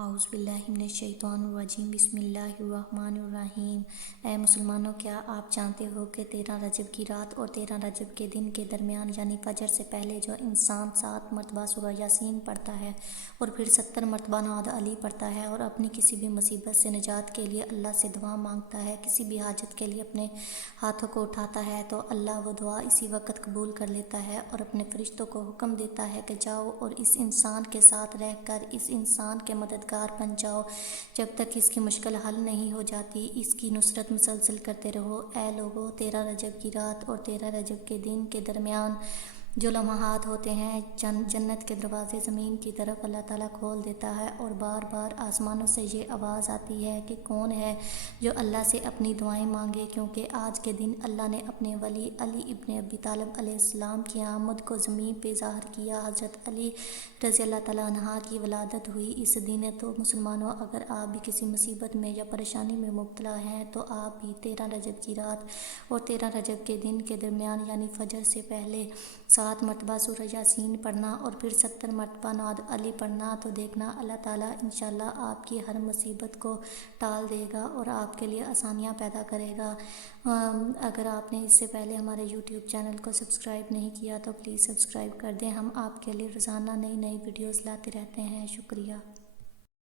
اعوذ باللہ من الشیطان الرجیم بسم اللہ الرحمن الرحیم۔ اے مسلمانوں، کیا آپ جانتے ہو کہ 13 رجب کی رات اور 13 رجب کے دن کے درمیان یعنی فجر سے پہلے جو انسان 7 مرتبہ سورہ یاسین پڑھتا ہے اور پھر 70 مرتبہ نعت علی پڑھتا ہے اور اپنی کسی بھی مصیبت سے نجات کے لیے اللہ سے دعا مانگتا ہے، کسی بھی حاجت کے لیے اپنے ہاتھوں کو اٹھاتا ہے تو اللہ وہ دعا اسی وقت قبول کر لیتا ہے اور اپنے فرشتوں کو حکم دیتا ہے کہ جاؤ اور اس انسان کے ساتھ رہ کر اس انسان کے مددگار بن جاؤ جب تک اس کی مشکل حل نہیں ہو جاتی، اس کی نصرت مسلسل کرتے رہو۔ اے لوگو، 13 رجب کی رات اور 13 رجب کے دن کے درمیان جو لمحات ہوتے ہیں، جنت کے دروازے زمین کی طرف اللہ تعالیٰ کھول دیتا ہے اور بار بار آسمانوں سے یہ آواز آتی ہے کہ کون ہے جو اللہ سے اپنی دعائیں مانگے، کیونکہ آج کے دن اللہ نے اپنے ولی علی ابن ابی طالب علیہ السلام کی آمد کو زمین پہ ظاہر کیا۔ حضرت علی رضی اللہ تعالیٰ عنہ کی ولادت ہوئی اس دن۔ تو مسلمانوں، اگر آپ بھی کسی مصیبت میں یا پریشانی میں مبتلا ہیں تو آپ بھی 13 رجب کی رات اور 13 رجب کے دن کے درمیان یعنی فجر سے پہلے 7 مرتبہ سورہ یاسین پڑھنا اور پھر 70 مرتبہ نعت علی پڑھنا، تو دیکھنا اللہ تعالیٰ انشاءاللہ آپ کی ہر مصیبت کو ٹال دے گا اور آپ کے لیے آسانیاں پیدا کرے گا۔ اگر آپ نے اس سے پہلے ہمارے یوٹیوب چینل کو سبسکرائب نہیں کیا تو پلیز سبسکرائب کر دیں، ہم آپ کے لیے روزانہ نئی ویڈیوز لاتے رہتے ہیں۔ شکریہ۔